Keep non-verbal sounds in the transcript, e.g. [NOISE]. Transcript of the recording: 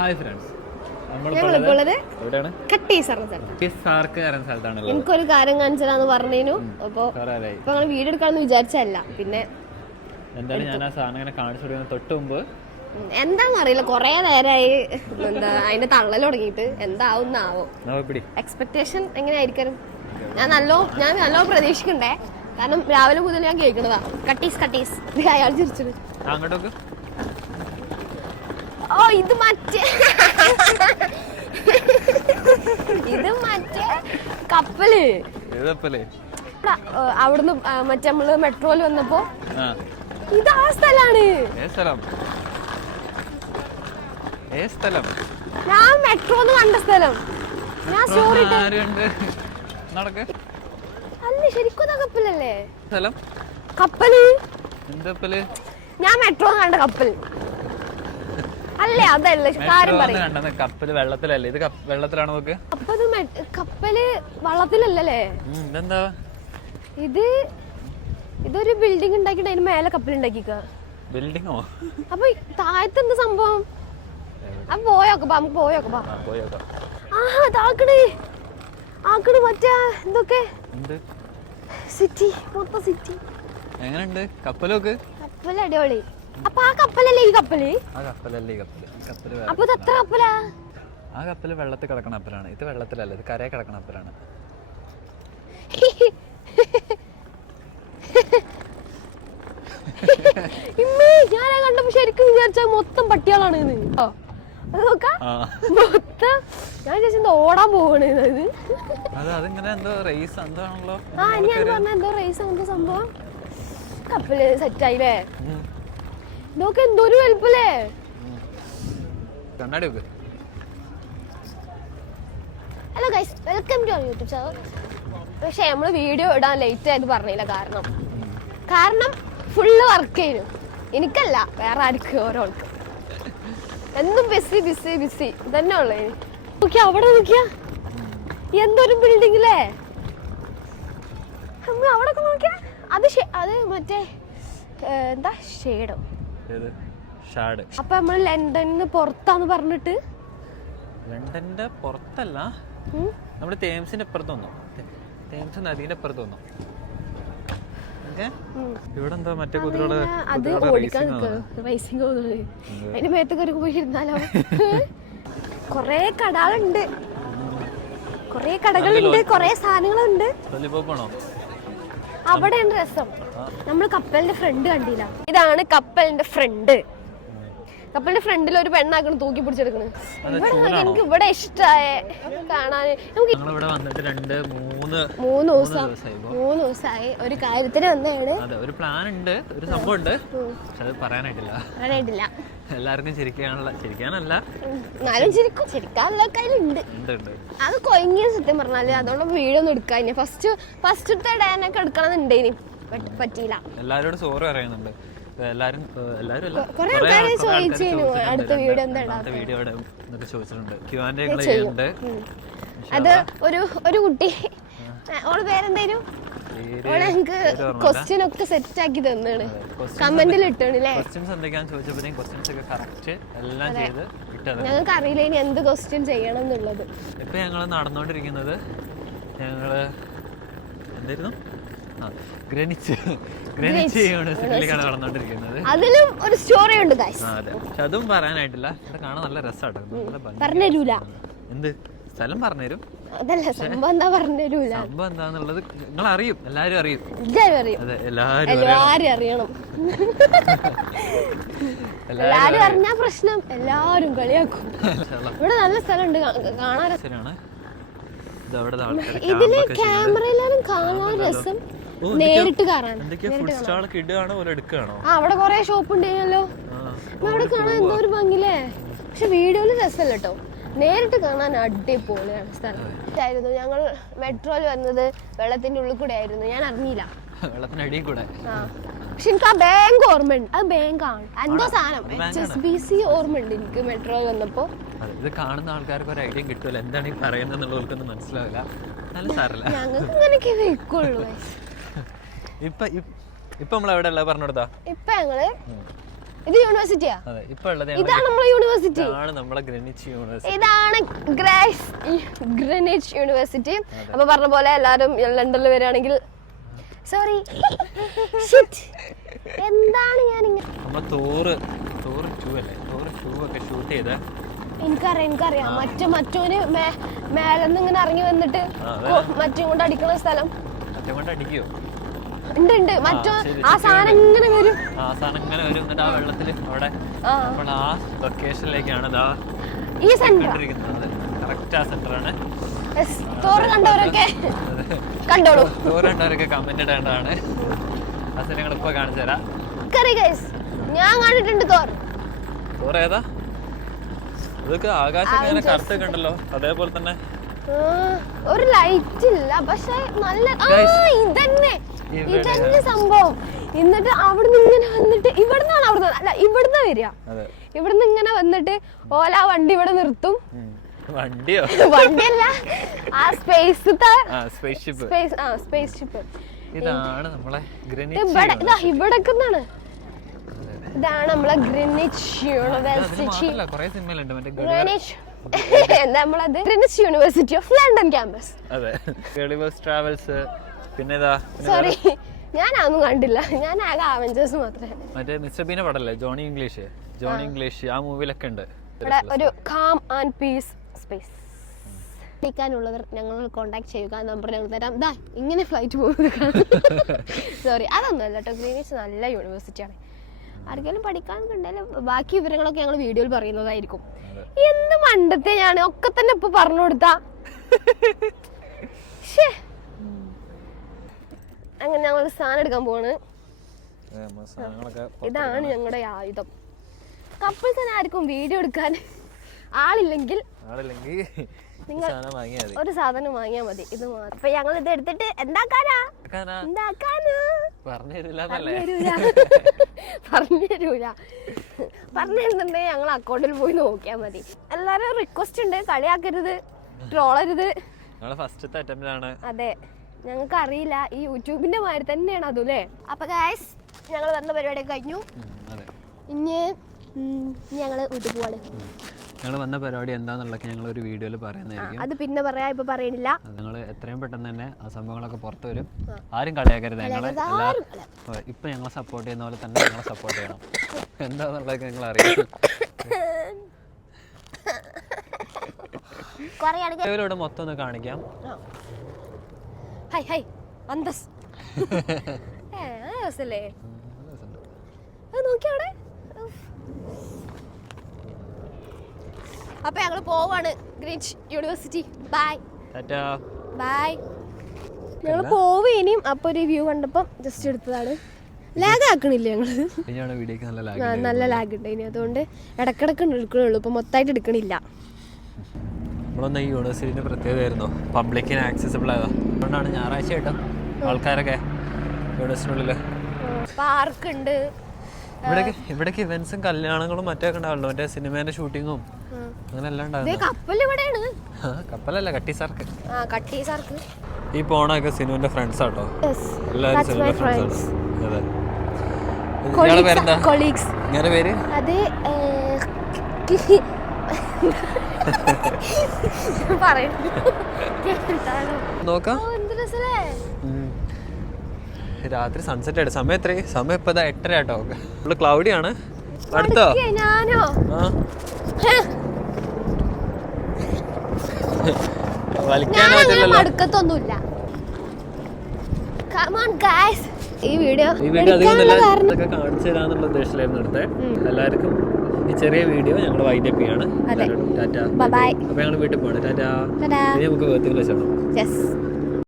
Hi friends എനിക്കൊരു കാര്യം കാണിച്ചതാന്ന് പറഞ്ഞു അപ്പൊ ഇപ്പൊ ഞങ്ങൾ വീഡിയോ എടുക്കാന്ന് വിചാരിച്ചല്ല പിന്നെ എന്താണ് ഞാൻ ആ സാധനം ഇങ്ങനെ കാണിച്ചു തൊട്ട് മുമ്പ് എന്താന്ന് അറിയില്ല. കൊറേ നേരമായി എന്താ അതിന്റെ തള്ളൽ തുടങ്ങിയിട്ട്. എന്താവുന്നാവോ. എക്സ്പെക്ടേഷൻ എങ്ങനെയായിരിക്കും? ഞാൻ നല്ലോ ഞാൻ നല്ലോ പ്രതീക്ഷിക്കണ്ടേ. കാരണം രാവിലെ മുതൽ ഞാൻ കേൾക്കണതാ കട്ടീസ് കട്ടീസ് അയാൾ ചിരിച്ചത് ആ, അങ്ങോട്ട് നോക്ക്. ഓ ഇത് മറ്റേ. ഇത് മറ്റേ കപ്പൽ. ഏ, അവിടുന്ന് മറ്റേ നമ്മൾ മെട്രോയിൽ വന്നപ്പോ ഇത് ആ സ്ഥലാണ് ഞാൻ മെട്രോന്ന് കണ്ട സ്ഥലം. ഞാൻ സ്റ്റോറി അല്ല ശരിക്കും കപ്പലല്ലേ? കപ്പൽ. ഞാൻ മെട്രോ കണ്ട കപ്പൽ. അല്ലേ? അതല്ല കാര്യം പറയും. കപ്പൽ വെള്ളത്തിലല്ലേ? ഇത് വെള്ളത്തിലാണ് നോക്ക്? അപ്പൊ ഇത് കപ്പൽ വള്ളത്തിലല്ലല്ലേ? ഇതെന്താ? ഇത് ഇതൊരു ബിൽഡിംഗ് ഉണ്ടാക്കിട്ട് അതിന് മേലെ കപ്പൽ ഉണ്ടാക്കിക്ക ബിൽഡിംഗോ അപ്പൊ താഴത്ത് എന്ത് സംഭവം? അപ്പൊ പോയോക്കപ്പാ നമുക്ക് പോയോക്കപ്പാ ആ പോയി നോക്കാം ആ താക്കണ് ആക്കണ്. മറ്റേ എന്തൊക്കെ? എന്ത്? സിറ്റി മൊത്തം സിറ്റി എങ്ങനെയുണ്ട്? കപ്പലൊക്കെ കപ്പൽ അടിപൊളി. അപ്പൊ ആ കപ്പലല്ലേ ഈ കപ്പൽ? ആ കപ്പലല്ലേ ഈ കപ്പൽ. ഈ കപ്പൽ വേറെ. അപ്പൊ ഇത് എത്ര കപ്പലാ? ആ കപ്പൽ വെള്ളത്തിൽ കിടക്കണ കപ്പലാണ്. ഇത് വെള്ളത്തിലല്ല ഇത് കരയെ കിടക്കണ കപ്പലാണ്. ഇമ്മേ കണ്ടപ്പോ ശരിക്കും വിചാരിച്ച മൊത്തം പട്ടികളാണ് ഇത്. ഓ, അത് നോക്കാ. ആ. മൊത്തം. ഞാൻ ഓടാൻ പോവാണ് ഇത്. അത് അതിങ്ങനെ എന്തോ റേസ് എന്താണല്ലോ? ആ പറഞ്ഞ എന്തോ റേസ് എന്തോ സംഭവം. കപ്പൽ സെറ്റായില്ലേ ഉം. നോക്ക് എന്തൊരു വലുപ്പല്ലേ? കണ്ണാടി വെക്ക്. Hello guys welcome to YouTube channel പക്ഷേ നമ്മൾ വീഡിയോ ഇടാൻ ലേറ്റ് ആയത് പറഞ്ഞില്ല. കാരണം കാരണം ഫുള്ള് വർക്ക് ചെയ്യുന്നു എനിക്കല്ല വേറെ ആർക്കും ഓരോൾക്ക് എന്നും ബിസി ബിസി ബിസി ഇതന്നെ ഉള്ളേ നോക്കിയാ അവിടെ നോക്കിയാ. എന്തൊരു ബിൽഡിങ്ങിലേ അമ്മ അവിടെ നോക്കിയാ. അത് അത് മറ്റേ എന്താ ഷേഡോ. ഏത് ഷാഡ്. അപ്പൊ നമ്മൾ ലണ്ടനിന്ന് പുറത്താന്ന് പറഞ്ഞിട്ട്? ലണ്ടന്റെ പുറത്തല്ല. നമ്മുടെ തേംസിന്റെ അപ്പുറത്ത് വന്നു? തേംസ് നദീന്റെ അപ്പുറത്ത് വന്നു? ഇവിടെ എന്താ മറ്റേ കുതിരകൾ അത് ഓടിക്കാൻ. റേസിംഗ് അതിന്റെ മേത്ത് കയറി പോയി ഇരുന്നാലോ കൊറേ കടകളുണ്ട് കൊറേ കടകളുണ്ട് കൊറേ സാധനങ്ങളുണ്ട്. അവിടെയാണ് രസം. നമ്മൾ കപ്പലിന്റെ ഫ്രണ്ട് കണ്ടില്ല. ഇതാണ് കപ്പലിന്റെ ഫ്രണ്ട് കപ്പലിന്റെ ഫ്രണ്ടിൽ ഒരു പെണ്ണാക്കണം തൂക്കി പിടിച്ചെടുക്കണേ. ഇവിടെ എനിക്ക് ഇവിടെ ഇഷ്ടമായ കാണാൻ നമുക്ക് ഞങ്ങളിവിടെ വന്നിട്ട് രണ്ട് മൂന്ന് ദിവസം മൂന്ന് ദിവസമായി ഒരു കാര്യത്തിന് വന്നതാണ്. അതെ ഒരു പ്ലാൻ ഉണ്ട് ഒരു സംഭവം ഉണ്ട്. പക്ഷെ അത് പറയാനായിട്ടില്ല. പറയാനായിട്ടില്ല. എല്ലാവർക്കും ചിരിക്കാനുള്ള ചിരിക്കാനല്ല. എന്നാലും ശരിക്കും ശരിക്കാനുള്ള കയ്യിലുണ്ട് അത് കൊയങ്ങിയ സത്യം പറഞ്ഞാൽ അതുകൊണ്ട് വീഡിയോ ഒന്നും എടുക്കാൻ ഫസ്റ്റ് ഫസ്റ്റത്തെ ഡേനൊക്കെ എടുക്കണമെന്നുണ്ടേനി ബട്ട് പറ്റിയില്ല എല്ലാവരോടും സോറി പറയുന്നുണ്ട്. എല്ലാരും എല്ലാരും. അടുത്ത വീഡിയോ വീഡിയോ ചോദിച്ചിട്ടുണ്ട്. Q and. അത് ഒരു ഒരു കുട്ടി. ഓൾ പേരെന്തേലും ഓളെ ക്വസ്റ്റ്യൻ ഒക്കെ സെറ്റ് ആക്കി തന്നാണ്. കമന്റിൽ ഇട്ടാണല്ലേ ഞങ്ങൾക്ക് അറിയില്ല ഇനി എന്ത് ക്വസ്റ്റ്യൻ ചെയ്യണം എന്നുള്ളത്. ഇപ്പൊ ഞങ്ങൾ നടന്നുകൊണ്ടിരിക്കുന്നത് ഞങ്ങൾ എന്തായിരുന്നു ഗ്രനിച്ച് ഗ്രനിച്ച് യൂണിവേഴ്സിറ്റിയിലേക്കാണ് നടന്നുകൊണ്ടിരിക്കുന്നത്. അതിലും ഒരു സ്റ്റോറി ഉണ്ട് ഗൈസ് അതെ. പക്ഷെ അതും പറയാനായിട്ടില്ല. ഇവിടെ കാണാൻ നല്ല രസമാട്ടോ നല്ല പറഞ്ഞുതരൂല. എന്ത്? സ്ഥലം പറഞ്ഞുതരും? അതല്ല സംഭവം എന്താ പറഞ്ഞുതരൂല. സംഭവം എന്താന്നുള്ളത് നിങ്ങൾ അറിയും. എല്ലാരും അറിയും. അറിയും അതെ എല്ലാരും എല്ലാരും അറിയണം. എല്ലാരും [LAUGHS] അറിഞ്ഞാ പ്രശ്നം. എല്ലാരും കളിയാക്കും. [LAUGHS] ഇവിടെ നല്ല സ്ഥലമുണ്ട്. കാണാൻ രസമാണ് ഇതിൽ ക്യാമറയിലും കാണാൻ രസം. നേരിട്ട് എടുക്കുകയാണോ? ആ അവിടെ കൊറേ ഷോപ്പ് ഉണ്ടല്ലോ ആ അവിടെ കാണാൻ എന്തോ ഒരു ഭംഗിലേ പക്ഷെ വീഡിയോയിൽ രസമല്ല കേട്ടോ. നേരിട്ട് കാണാൻ അടിപൊളിയാണ് സ്ഥലം. ആയിരുന്നു ഞങ്ങൾ മെട്രോയിൽ വന്നത് വെള്ളത്തിന്റെ ഉള്ളിൽ കൂടെ ആയിരുന്നു. ഞാൻ അറിഞ്ഞില്ല. വെള്ളത്തിനടിയിൽ കൂടെ. ആ. പക്ഷെ എനിക്ക് ആ ബാങ്ക് ഓർമ്മയുണ്ട് അത് ബാങ്കാണ് എന്തോ സാധനം. എച്ച് എസ് ബി സി ഓർമ്മയുണ്ട് എനിക്ക് മെട്രോയിൽ വന്നപ്പോ ഇത് കാണുന്ന ആൾക്കാർക്ക് ഒരു ഐഡിയ കിട്ടുമല്ലോ. എന്താണ് ഈ പറയുന്നത് എന്നുള്ളവർക്കൊന്നും മനസ്സിലാവില്ല. നല്ല സാരല്ല ഞങ്ങൾക്ക് ഇങ്ങനെയൊക്കെ വെക്കുള്ളൂ. ഇപ്പൊ നമ്മൾ എവിടെ ഉള്ളത്? പറഞ്ഞു കൊടുത്താ ഇപ്പൊ ഞങ്ങൾ ഇത് യൂണിവേഴ്സിറ്റിയാ അതെ ഇപ്പൊ ഉള്ളത് ഇതാണ് യൂണിവേഴ്സിറ്റി ഇതാണ് നമ്മളെ ഗ്രെനിച്ച് യൂണിവേഴ്സിറ്റി ഇതാണ് ഗ്രേസ് ഗ്രെനിച്ച് യൂണിവേഴ്സിറ്റി അപ്പൊ പറഞ്ഞ പോലെ എല്ലാരും ലണ്ടനിൽ വരികയാണെങ്കിൽ സോറി എന്താണ് ഞാൻ നമ്മൾ ടൂ അല്ലേ? ടൂ ഒക്കെ ഷൂട്ട് ചെയ്ത. എനിക്കറിയാം എനിക്കറിയാം. മറ്റു മറ്റോന് മേലെന്ന് ഇങ്ങനെ ഇറങ്ങി വന്നിട്ട്. മറ്റും കൊണ്ട് അടിക്കുന്ന സ്ഥലം. മറ്റേ കൊണ്ട് അടിക്കോ. ഉണ്ട് ഉണ്ട്. മറ്റോ ആ. സാധനം ഇങ്ങനെ വരും. ആ സാധനം ഇങ്ങനെ വരും. എന്നിട്ട് ആ വെള്ളത്തിൽ അവിടെ ആ. ആ ലൊക്കേഷനിലേക്കാണ് ഇതാ ഈ സെന്റർ കറക്റ്റ് ആ സെന്റർ ആണ്. തോറ് കണ്ടവരൊക്കെ കണ്ടോളൂ. [LAUGHS] Thor കണ്ടവരൊക്കെ comment ഇടേണ്ടതാണ്. ആ സ്ഥലങ്ങൾ ഇപ്പൊ കാണിച്ചു തരാം. ഞാൻ കണ്ടിട്ടുണ്ട് തോർ തോറ് ഏതാ? ഇതൊക്കെ ആകാശം ഇങ്ങനെ കറുത്തൊക്കെ ഉണ്ടല്ലോ. അതേപോലെ തന്നെ. ഒരു ലൈറ്റ് ഇല്ല പക്ഷെ നല്ല ഇതന്നെ. ഇതന്നെ സംഭവം. എന്നിട്ട് അവിടുന്ന് ഇങ്ങനെ വന്നിട്ട് ഇവിടുന്നാണ് അവിടുന്ന് അല്ല ഇവിടുന്ന് വരിക. ഇവിടുന്ന് ഇങ്ങനെ വന്നിട്ട് ഓല ആ വണ്ടി ഇവിടെ നിർത്തും. വണ്ടിയോ? [LAUGHS] വണ്ടിയല്ല ആ സ്പേസ് സ്പേസ് ആ സ്പേസ് ഷിപ്പ് ഇതാണ് നമ്മളെ ഇവിടെ ഇതാ ഇവിടെ നിന്നാണ് ഇതാണ് നമ്മളെ ഗ്രിനിച്ച് യൂണിവേഴ്സിറ്റി ഗ്രിനിച്ച്. നമ്മളത്? Greenwich university of London campus അതെ. ട്രാവൽസ് പിന്നെ ഇതാ സോറി ഞാൻ അതൊന്നും കണ്ടില്ല. ഞാൻ ആകെ അവഞ്ചേഴ്സ് മാത്രമേ മറ്റേ മിസ്റ്റർ ബീനെ പടല്ലേ? Johnny English. Johnny English. ആ മൂവിലൊക്കെ ഉണ്ട്. ഇവിടെ ഒരു കാം ആൻഡ് പീസ് സ്പേസ് പഠിക്കാനുള്ളവർ ഞങ്ങൾ കോൺടാക്ട് ചെയ്യുക നമ്പർ ഞങ്ങൾ തരാം. ദാ ഇങ്ങനെ ഫ്ലൈറ്റ് പോകുന്നത് സോറി അതൊന്നും അല്ല കേട്ടോ. ഗ്രീനിച്ച് നല്ല യൂണിവേഴ്സിറ്റിയാണ് ആർക്കെങ്കിലും പഠിക്കാനൊക്കെ ഉണ്ടെങ്കിലും ബാക്കി വിവരങ്ങളൊക്കെ ഞങ്ങൾ വീഡിയോയിൽ പറയുന്നതായിരിക്കും. എന്ത് മണ്ടത്തെ ഞാൻ ഒക്കെ തന്നെ ഇപ്പൊ പറഞ്ഞു കൊടുത്താ. ശ്ശേ. അങ്ങനെ ഞങ്ങൾ സാധനം എടുക്കാൻ പോവാണ്. ഇതാണ് ഞങ്ങളുടെ ആയുധം. കപ്പിൾസിന് ആർക്കും വീഡിയോ എടുക്കാൻ ആളില്ലെങ്കിൽ നിങ്ങൾ- ഒരു സാധനം വാങ്ങിയാൽ മതി. ഇത് മാത്രം അപ്പൊ ഞങ്ങൾ ഇത് എടുത്തിട്ട് എന്താക്കാനാ? പറഞ്ഞുതരൂല. [LAUGHS] പറഞ്ഞിരുന്നുണ്ടെങ്കിൽ ഞങ്ങൾ അക്കൗണ്ടിൽ പോയി നോക്കിയാൽ മതി. എല്ലാരും റിക്വസ്റ്റ് ഉണ്ട്. കളിയാക്കരുത്. ട്രോളരുത് ഫസ്റ്റത്തെ അറ്റംപ്റ്റിലാണ് അതെ. ഞങ്ങൾക്ക് അറിയില്ല ഈ യൂട്യൂബിന്റെ മാതിരി തന്നെയാണ് അതുല്ലേ അപ്പൊ ഗായ്സ് ഞങ്ങൾ വന്ന പരിപാടി കഴിഞ്ഞു. ഇനി ഉം, ഞങ്ങൾ വീട്ടിൽ പോവാണ്. ഞങ്ങൾ വന്ന പരിപാടി എന്താന്നുള്ളതൊക്കെ ഞങ്ങൾ ഒരു വീഡിയോയിൽ പറയുന്നതായിരിക്കും. അത് പിന്നെ പറയാ ഇപ്പൊ പറയണില്ല. നിങ്ങൾ എത്രയും പെട്ടെന്ന് തന്നെ ആ സംഭവങ്ങളൊക്കെ പുറത്തു വരും. ആരും കളിയാക്കരുത് ഞങ്ങളെ. ഇപ്പൊ ഞങ്ങളെ സപ്പോർട്ട് ചെയ്യുന്ന പോലെ തന്നെ ഞങ്ങളെ സപ്പോർട്ട് ചെയ്യണം. എന്താന്നുള്ളതൊക്കെ നിങ്ങൾ അറിയാം ഇവരോട് മൊത്തം ഒന്ന് കാണിക്കാം. ഹൈ ഹൈ അന്തസ്. രസല്ലേ അത് നോക്കിയാ അവിടെ. ഉഫ്. അപ്പൊ ഞങ്ങൾ പോവാണ് ഗ്രീച്ച് യൂണിവേഴ്സിറ്റി ബൈ ബൈ ഞങ്ങൾ പോവും ഇനിയും. അപ്പൊ ഒരു വ്യൂ കണ്ടപ്പം ജസ്റ്റ് എടുത്തതാണ്. ലാഗ് ആക്കണില്ല ഞങ്ങൾ. നല്ല ലാഗ് ഉണ്ട് ഇനി. അതുകൊണ്ട് ഇടക്കിടക്ക് എടുക്കണുള്ളൂ ഇപ്പൊ മൊത്തമായിട്ട് എടുക്കണില്ല. നമ്മളൊന്ന് ഈ യൂണിവേഴ്സിറ്റിന്റെ പ്രത്യേകതയായിരുന്നു. പബ്ലിക്കിന് ആക്സസിബിൾ ആയതാ. അതുകൊണ്ടാണ് ഞായറാഴ്ച ആയിട്ടും ആൾക്കാരൊക്കെ യൂണിവേഴ്സിറ്റിനുള്ളിൽ പാർക്ക് ഉണ്ട് ഇവിടേക്ക് ഇവിടേക്ക് ഇവന്റ്സും കല്യാണങ്ങളും മറ്റൊക്കെ ഉണ്ടാവുള്ളൂ മറ്റേ സിനിമേന്റെ ഷൂട്ടിങ്ങും അങ്ങനെ എല്ലാം ഉണ്ടായിരുന്നു കപ്പലല്ല കട്ടി സാർക്ക്. കട്ടി സാർക്ക്. ഈ പോണൊക്കെ സിനുവിന്റെ ഫ്രണ്ട്സ് ആട്ടോ. എല്ലാവരും സിനുവിന്റെ ഫ്രണ്ട്സ്. അതെ. പേരെന്താ? പേര്? അത് നോക്കാം. രാത്രി സൺസെറ്റ് ആയിട്ട് സമയം എത്രയായി? സമയം ഇപ്പൊ എട്ടര ആട്ടോ. ഫുള്ള് ക്ലൗഡി ആണ്. അടുത്തോ? വലിക്കാൻ പറ്റില്ലല്ലോ. ഈ വീഡിയോ ഈ വീഡിയോ അധികം കാണിച്ചു തരാന്നുള്ള ഉദ്ദേശത്തിലായിരുന്നു എടുത്തത് എല്ലാവർക്കും ഈ ചെറിയ വീഡിയോ ഞങ്ങൾ വൈൻഡപ്പ് ചെയ്യാണ്. അതെ. ടാറ്റ. ബൈ ബൈ അപ്പൊ ഞങ്ങൾ വീട്ടിൽ പോകണം ടാറ്റ. നമുക്ക് വേർത്തിൽ വെച്ചോ യെസ്